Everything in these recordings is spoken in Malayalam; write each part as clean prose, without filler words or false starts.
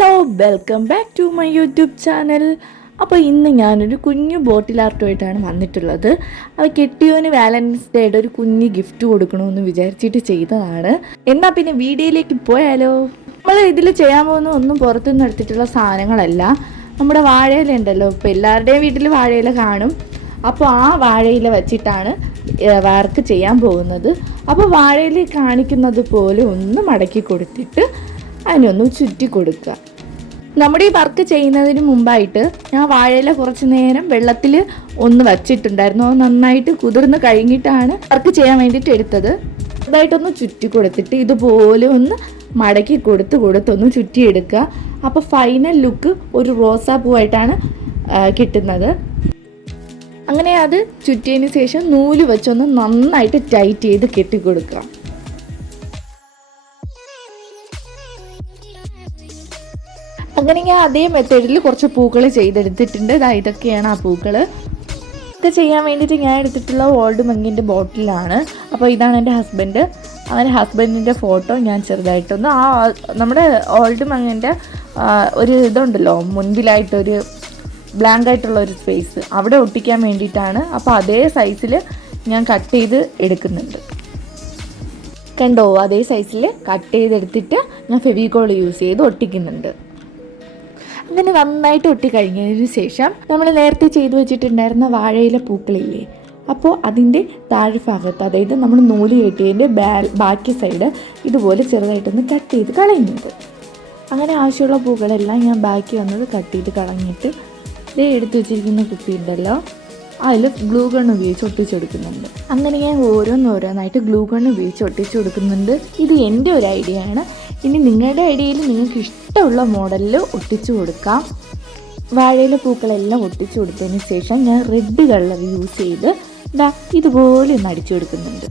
Hello welcome back to my YouTube channel. അപ്പോൾ ഇന്ന് ഞാനൊരു കുഞ്ഞു ബോട്ടിൽ ആർട്ടുമായിട്ടാണ് വന്നിട്ടുള്ളത്. അപ്പോൾ കെട്ടിയോന് വാലൻറ്റൈൻസ് ഡേയുടെ ഒരു കുഞ്ഞ് ഗിഫ്റ്റ് കൊടുക്കണമെന്ന് വിചാരിച്ചിട്ട് ചെയ്തതാണ്. എന്നാൽ പിന്നെ വീഡിയോയിലേക്ക് പോയാലോ. നമ്മൾ ഇതിൽ ചെയ്യാൻ പോകുന്ന ഒന്നും പുറത്തുനിന്ന് എടുത്തിട്ടുള്ള സാധനങ്ങളല്ല. നമ്മുടെ വാഴയില ഉണ്ടല്ലോ, ഇപ്പോൾ എല്ലാവരുടെയും വീട്ടിൽ വാഴയില കാണും. അപ്പോൾ ആ വാഴയില വച്ചിട്ടാണ് വർക്ക് ചെയ്യാൻ പോകുന്നത്. അപ്പോൾ വാഴയില കാണിക്കുന്നത് പോലെ ഒന്ന് മടക്കി കൊടുത്തിട്ട് അതിനൊന്ന് ചുറ്റി കൊടുക്കുക. നമ്മുടെ ഈ വർക്ക് ചെയ്യുന്നതിന് മുമ്പായിട്ട് ഞാൻ വാഴയില കുറച്ച് നേരം വെള്ളത്തിൽ ഒന്ന് വച്ചിട്ടുണ്ടായിരുന്നു. അത് നന്നായിട്ട് കുതിർന്ന് കഴിഞ്ഞിട്ടാണ് വർക്ക് ചെയ്യാൻ വേണ്ടിയിട്ട് എടുത്തത്. അതായിട്ടൊന്ന് ചുറ്റി കൊടുത്തിട്ട് ഇതുപോലെ ഒന്ന് മടക്കി കൊടുത്തൊന്ന് ചുറ്റിയെടുക്കുക. അപ്പോൾ ഫൈനൽ ലുക്ക് ഒരു റോസാപ്പൂവായിട്ടാണ് കിട്ടുന്നത്. അങ്ങനെ അത് ചുറ്റിയതിന് ശേഷം നൂല് വെച്ചൊന്ന് നന്നായിട്ട് ടൈറ്റ് ചെയ്ത് കെട്ടിക്കൊടുക്കുക. അങ്ങനെ ഞാൻ അതേ മെത്തേഡിൽ കുറച്ച് പൂക്കൾ ചെയ്തെടുത്തിട്ടുണ്ട്. ഇതൊക്കെയാണ് ആ പൂക്കൾ. ഇതൊക്കെ ചെയ്യാൻ വേണ്ടിയിട്ട് ഞാൻ എടുത്തിട്ടുള്ള ഓൾഡ് മങ്ങിൻ്റെ ബോട്ടിലാണ്. അപ്പോൾ ഇതാണ് എൻ്റെ ഹസ്ബൻഡ്. അങ്ങനെ ഹസ്ബൻഡിൻ്റെ ഫോട്ടോ ഞാൻ ചെറുതായിട്ടൊന്ന് നമ്മുടെ ഓൾഡ് മങ്ങിൻ്റെ ഒരു ഇതുണ്ടല്ലോ, മുൻപിലായിട്ടൊരു ബ്ലാങ്ക് ആയിട്ടുള്ള ഒരു സ്പേസ് അവിടെ ഒട്ടിക്കാൻ വേണ്ടിയിട്ടാണ്. അപ്പോൾ അതേ സൈസിൽ ഞാൻ കട്ട് ചെയ്ത് എടുക്കുന്നുണ്ട്. കണ്ടോ, അതേ സൈസിൽ കട്ട് ചെയ്തെടുത്തിട്ട് ഞാൻ ഫെവിക്കോൾ യൂസ് ചെയ്ത് ഒട്ടിക്കുന്നുണ്ട്. അങ്ങനെ നന്നായിട്ട് ഒട്ടിക്കഴിഞ്ഞതിന് ശേഷം നമ്മൾ നേരത്തെ ചെയ്തു വെച്ചിട്ടുണ്ടായിരുന്ന വാഴയില പൂക്കളില്ലേ, അപ്പോൾ അതിൻ്റെ താഴ്ഭാഗത്ത്, അതായത് നമ്മൾ നൂല് കെട്ടിയതിൻ്റെ ബാക്കി സൈഡ് ഇതുപോലെ ചെറുതായിട്ടൊന്ന് കട്ട് ചെയ്ത് കളയുന്നുണ്ട്. അങ്ങനെ ആവശ്യമുള്ള പൂക്കളെല്ലാം ഞാൻ ബാക്കി വന്നത് കട്ട് ചെയ്ത് കളഞ്ഞിട്ട് ഇതേ എടുത്ത് വെച്ചിരിക്കുന്ന കുപ്പി ഉണ്ടല്ലോ, അതിൽ ഗ്ലൂ ഗൺ ഉപയോഗിച്ച് ഒട്ടിച്ചെടുക്കുന്നുണ്ട്. അങ്ങനെ ഞാൻ ഓരോന്നായിട്ട് ഗ്ലൂ ഗൺ ഉപയോഗിച്ച് ഒട്ടിച്ചു കൊടുക്കുന്നുണ്ട്. ഇത് എൻ്റെ ഒരു ഐഡിയ ആണ്. ഇനി നിങ്ങളുടെ ഐഡിയയിൽ നിങ്ങൾക്ക് ഇഷ്ടമുള്ള മോഡലിൽ ഒട്ടിച്ചു കൊടുക്കാം. വാഴയില പൂക്കളെല്ലാം ഒട്ടിച്ചു കൊടുത്തതിന് ശേഷം ഞാൻ റെഡ് കളർ യൂസ് ചെയ്ത് ഇതുപോലെ ഒന്ന് അടിച്ചു കൊടുക്കുന്നുണ്ട്.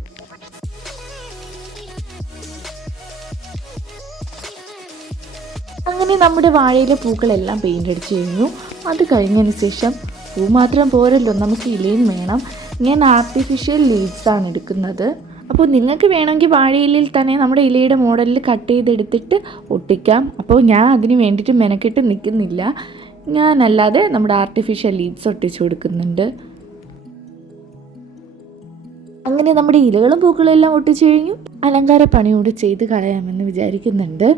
അങ്ങനെ നമ്മുടെ വാഴയില പൂക്കളെല്ലാം പെയിൻ്റ് അടിച്ചു കഴിഞ്ഞു. അത് കഴിഞ്ഞതിന് ശേഷം പൂ മാത്രം പോരല്ലോ, നമുക്ക് ഇലയും വേണം. ഞാൻ ആർട്ടിഫിഷ്യൽ ലീവ്സാണ് എടുക്കുന്നത്. അപ്പോൾ നിങ്ങൾക്ക് വേണമെങ്കിൽ വാഴയിലയിൽ തന്നെ നമ്മുടെ ഇലയുടെ മോഡലിൽ കട്ട് ചെയ്തെടുത്തിട്ട് ഒട്ടിക്കാം. അപ്പോൾ ഞാൻ അതിന് വേണ്ടിയിട്ട് മെനക്കെട്ട് നിൽക്കുന്നില്ല. ഞാനല്ലാതെ നമ്മുടെ ആർട്ടിഫിഷ്യൽ ലീവ്സ് ഒട്ടിച്ചു കൊടുക്കുന്നുണ്ട്. അങ്ങനെ നമ്മുടെ ഇലകളും പൂക്കളും എല്ലാം ഒട്ടിച്ചു കഴിഞ്ഞു. അലങ്കാര പണിയോട് ചെയ്ത് കളയാമെന്ന് വിചാരിക്കുന്നുണ്ട്.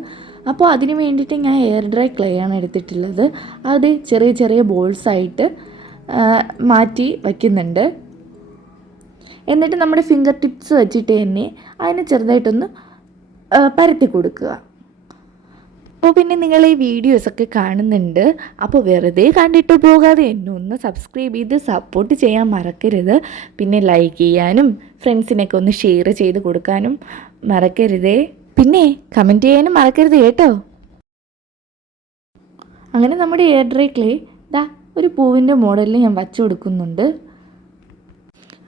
അപ്പോൾ അതിന് വേണ്ടിയിട്ട് ഞാൻ എയർ ഡ്രൈ ക്ലേ ആണ് എടുത്തിട്ടുള്ളത്. അത് ചെറിയ ചെറിയ ബോൾസായിട്ട് മാറ്റി വയ്ക്കുന്നുണ്ട്. എന്നിട്ട് നമ്മുടെ ഫിംഗർ ടിപ്സ് വെച്ചിട്ട് തന്നെ അതിനെ ചെറുതായിട്ടൊന്ന് പരത്തി കൊടുക്കുക. അപ്പോൾ പിന്നെ നിങ്ങൾ ഈ വീഡിയോസൊക്കെ കാണുന്നുണ്ട്, അപ്പോൾ വെറുതെ കണ്ടിട്ട് പോകാതെ എന്നെ ഒന്ന് സബ്സ്ക്രൈബ് ചെയ്ത് സപ്പോർട്ട് ചെയ്യാൻ മറക്കരുത്. പിന്നെ ലൈക്ക് ചെയ്യാനും ഫ്രണ്ട്സിനൊക്കെ ഒന്ന് ഷെയർ ചെയ്ത് കൊടുക്കാനും മറക്കരുതേ. പിന്നെ കമൻറ്റ് ചെയ്യാനും മറക്കരുത് കേട്ടോ. അങ്ങനെ നമ്മുടെ എയർ ഡ്രൈ ക്ലേ ഒരു പൂവിൻ്റെ മോഡലിൽ ഞാൻ വച്ചു കൊടുക്കുന്നുണ്ട്.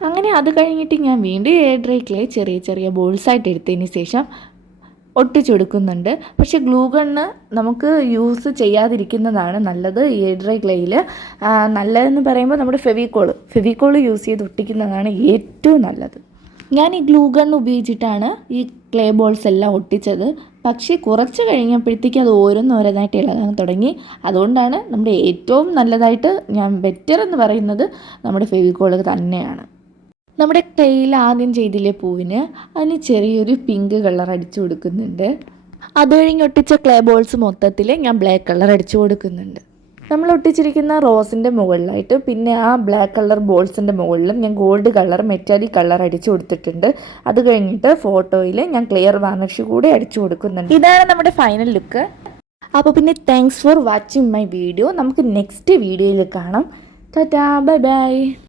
അങ്ങനെ അത് കഴിഞ്ഞിട്ട് ഞാൻ വീണ്ടും എയർ ഡ്രൈ ക്ലേ ചെറിയ ചെറിയ ബോൾസായിട്ട് എടുത്തതിന് ശേഷം ഒട്ടിച്ചു കൊടുക്കുന്നുണ്ട്. പക്ഷേ ഗ്ലൂ ഗണ്ണ് നമുക്ക് യൂസ് ചെയ്യാതിരിക്കുന്നതാണ് നല്ലത്. എയർ ഡ്രൈ ക്ലേയിൽ നല്ലതെന്ന് പറയുമ്പോൾ നമ്മുടെ ഫെവിക്കോൾ യൂസ് ചെയ്ത് ഒട്ടിക്കുന്നതാണ് ഏറ്റവും നല്ലത്. ഞാൻ ഈ ഗ്ലൂ ഗൺ ഉപയോഗിച്ചിട്ടാണ് ഈ ക്ലേ ബോൾസ് എല്ലാം ഒട്ടിച്ചത്. പക്ഷേ കുറച്ച് കഴിഞ്ഞപ്പോഴത്തേക്ക് അത് ഓരോന്നായിട്ട് ഇളകാൻ തുടങ്ങി. അതുകൊണ്ടാണ് നമ്മുടെ ഏറ്റവും നല്ലതായിട്ട് ഞാൻ ബെറ്റർ എന്ന് പറയുന്നത് നമ്മുടെ ഫെവിക്കോൾ തന്നെയാണ്. നമ്മുടെ ക്ലേയിൽ ആദ്യം ചെയ്തില്ലേ പൂവിന്, അതിന് ചെറിയൊരു പിങ്ക് കളർ അടിച്ചു കൊടുക്കുന്നുണ്ട്. അത് കഴിഞ്ഞ് ഒട്ടിച്ച ക്ലേ ബോൾസ് മൊത്തത്തിൽ ഞാൻ ബ്ലാക്ക് കളർ അടിച്ചു കൊടുക്കുന്നുണ്ട്. നമ്മൾ ഒട്ടിച്ചിരിക്കുന്ന റോസിൻ്റെ മുകളിലായിട്ട് പിന്നെ ആ ബ്ലാക്ക് കളർ ബോൾസിൻ്റെ മുകളിലും ഞാൻ ഗോൾഡ് കളർ മെറ്റാലിക് കളർ അടിച്ചു കൊടുത്തിട്ടുണ്ട്. അത് കഴിഞ്ഞിട്ട് ഫോട്ടോയിൽ ഞാൻ ക്ലിയർ വാർണിഷ് കൂടി അടിച്ചു കൊടുക്കുന്നുണ്ട്. ഇതാണ് നമ്മുടെ ഫൈനൽ ലുക്ക്. അപ്പോൾ പിന്നെ thanks for watching my video. നമുക്ക് നെക്സ്റ്റ് വീഡിയോയിൽ കാണാം. Tata, bye bye.